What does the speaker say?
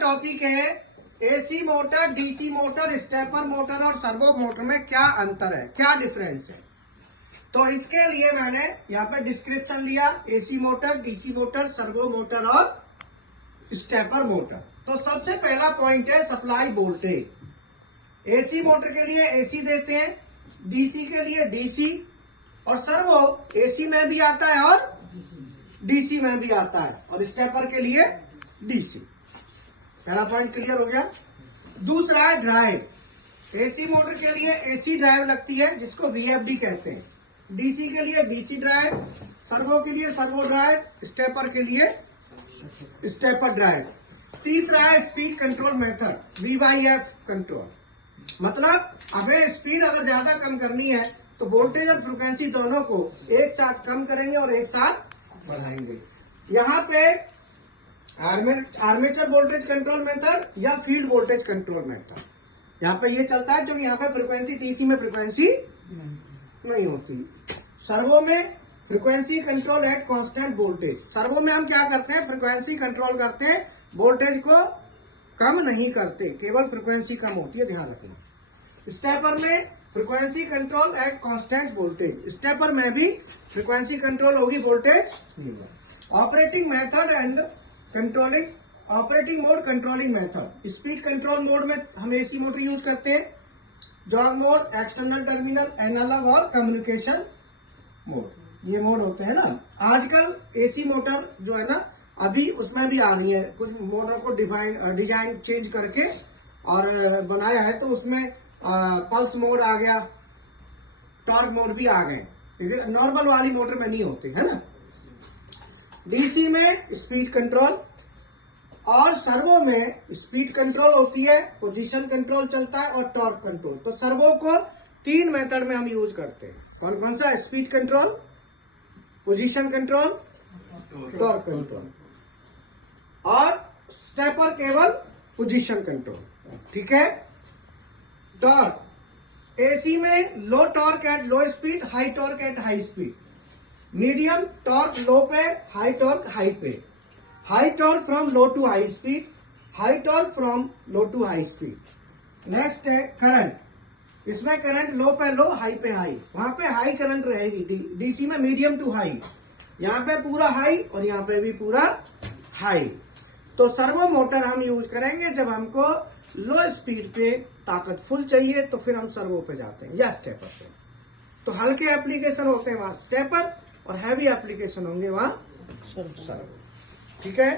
Topic है AC motor, DC motor, stepper motor और servo motor में क्या अंतर है, क्या डिफरेंस है। तो इसके लिए मैंने यहाँ पे डिस्क्रिप्शन लिया, AC motor, DC motor, servo motor और स्टेपर मोटर। तो सबसे पहला पॉइंट है सप्लाई वोल्टेज। एसी मोटर के लिए एसी देते हैं, डीसी के लिए डीसी, और सर्वो एसी में भी आता है और डीसी में भी आता है, और स्टेपर के लिए डीसी। पहला पॉइंट क्लियर हो गया। दूसरा है ड्राइव। एसी मोटर के लिए एसी ड्राइव लगती है जिसको वीएफडी कहते हैं, डीसी के लिए डीसी ड्राइव, सर्वो के लिए सर्वो ड्राइव, स्टेपर के लिए स्टेपर ड्राइव। तीसरा है speed control method, VYF control. मतलब हमें स्पीड अगर ज्यादा कम करनी है तो वोल्टेज और फ्रिक्वेंसी दोनों को एक साथ कम करेंगे और एक साथ बढ़ाएंगे। यहाँ पे आर्मेचर वोल्टेज कंट्रोल मेथड या फील्ड वोल्टेज कंट्रोल मेथड, यहाँ पे ये चलता है क्योंकि यहाँ पे फ्रिक्वेंसी, डीसी में फ्रिक्वेंसी नहीं होती। सर्वो में frequency control at constant voltage. Servo में हम क्या करते हैं, फ्रिक्वेंसी कंट्रोल करते हैं, वोल्टेज को कम नहीं करते, केवल फ्रिक्वेंसी कम होती है, ध्यान रखना। स्टेपर में frequency control at constant voltage, stepper में भी फ्रिक्वेंसी कंट्रोल होगी, वोल्टेज नहीं। Operating method and controlling, operating mode controlling method. Speed control mode में हम एसी मोटर यूज करते हैं, job mode, external terminal, analog और कम्युनिकेशन मोड, ये मोड होते हैं ना। आजकल एसी मोटर जो है ना अभी उसमें भी आ रही है, कुछ मोटर को डिजाइन चेंज करके और बनाया है, तो उसमें पल्स मोड आ गया, टॉर्क मोड भी आ गए, नॉर्मल वाली मोटर में नहीं होते, है ना। डीसी में स्पीड कंट्रोल और सर्वो में स्पीड कंट्रोल होती है, पोजीशन कंट्रोल चलता है और टॉर्क कंट्रोल। तो सर्वो को 3 मेथड में हम यूज करते हैं। कौन कौन सा? Speed control, position control, torque control, और स्टेपर केवल पोजीशन कंट्रोल। ठीक है। टॉर्क, एसी में low torque at low speed, high torque at high speed. Medium torque low पे, हाई टॉर्क हाई पे। High torque from low to high speed, high torque from low to high speed. Next है current. इसमें current low पे low, high पे high, वहां पे high current रहेगी। DC में मीडियम टू हाई, यहाँ पे पूरा हाई और यहाँ पे भी पूरा हाई। तो सर्वो मोटर हम यूज करेंगे जब हमको लो स्पीड पे ताकत फुल चाहिए, तो फिर हम सर्वो पे जाते हैं या स्टेपर पे। तो हल्के एप्लीकेशन होते हैं वहां स्टेपर, और हैवी एप्लीकेशन होंगे वहां सर्वो। ठीक है।